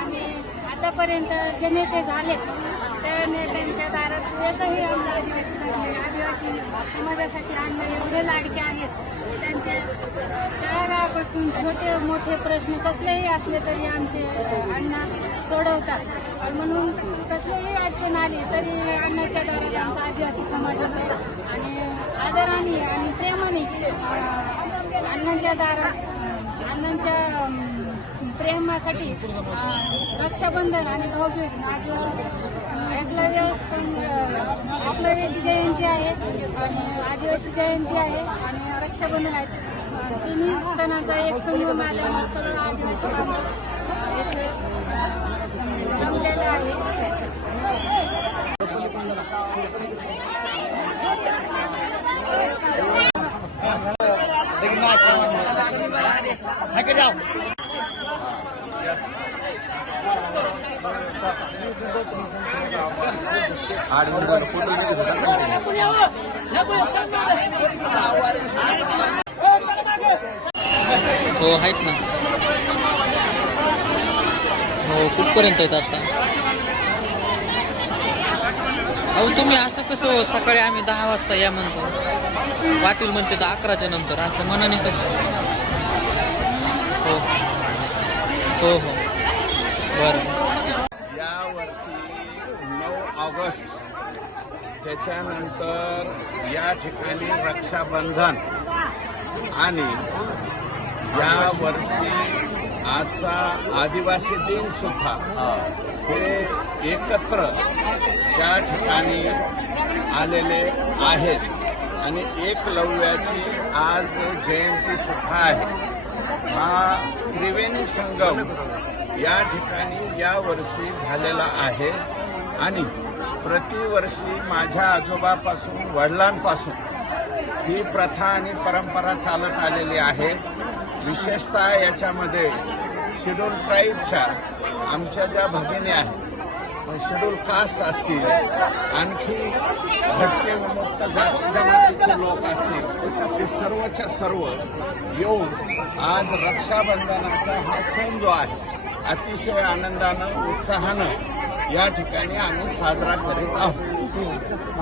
आम्ही आतापर्यंत जे नेते झाले त्या नेत्यांच्या दारात एकही आदिवासी समाजासाठी अन्न एवढे लाडके आहेत. त्यांचे तळागाळापासून छोटे मोठे प्रश्न कसलेही असले तरी आमचे अण्णा सोडवतात. म्हणून कसलीही अडचण आली तरी अण्णाच्या दारात आमचा आदिवासी समाज होतो आणि आदराने आणि प्रेमाने अण्णांच्या दारात अण्णांच्या प्रेमासाठी रक्षाबंधन आणि भाऊबीज आज एकलव्याची जयंती आहे आणि आदिवासी जयंती आहे आणि रक्षाबंधन आहे. तिन्ही सणांचा एक संगम आल्यामुळे सगळं आदिवासी बांधव इथे जमलेलं आहे. हो आहेत ना. हो कुठपर्यंत आहेत आता? अहो तुम्ही असं कसं सकाळी आम्ही 10 वाजता या म्हणतो, पाटील म्हणते तर 11च्या नंतर, असं मनाने कसं? हो हो हो बरं. यावरती 9 ऑगस्ट त्याच्यानंतर या ठिकाणी रक्षाबंधन आणि या वर्षी आजचा आदिवासी दिन सुद्धा हे एकत्र त्या ठिकाणी आलेले आहेत आणि एकलव्याची आज जयंती सुद्धा आहे. हा त्रिवेणी संगम या ठिकाणी यावर्षी झालेला आहे आणि प्रतिवर्षी माझ्या आजोबापासून वडिलांपासून ही प्रथा आणि परंपरा चालत आलेली आहे. विशेषतः याच्यामध्ये शेड्यूल ट्राईबच्या आमच्या ज्या भगिनी आहेत, शेड्यूल कास्ट असतील, आणखी भटके विमुक्त जाती जमातीचे लोक असतील, ते सर्वच्या सर्व येऊन आज रक्षाबंधनाचा हा सण जो आहे अतिशय आनंदानं उत्साहानं या ठिकाणी आम्ही साजरा करीत आहोत.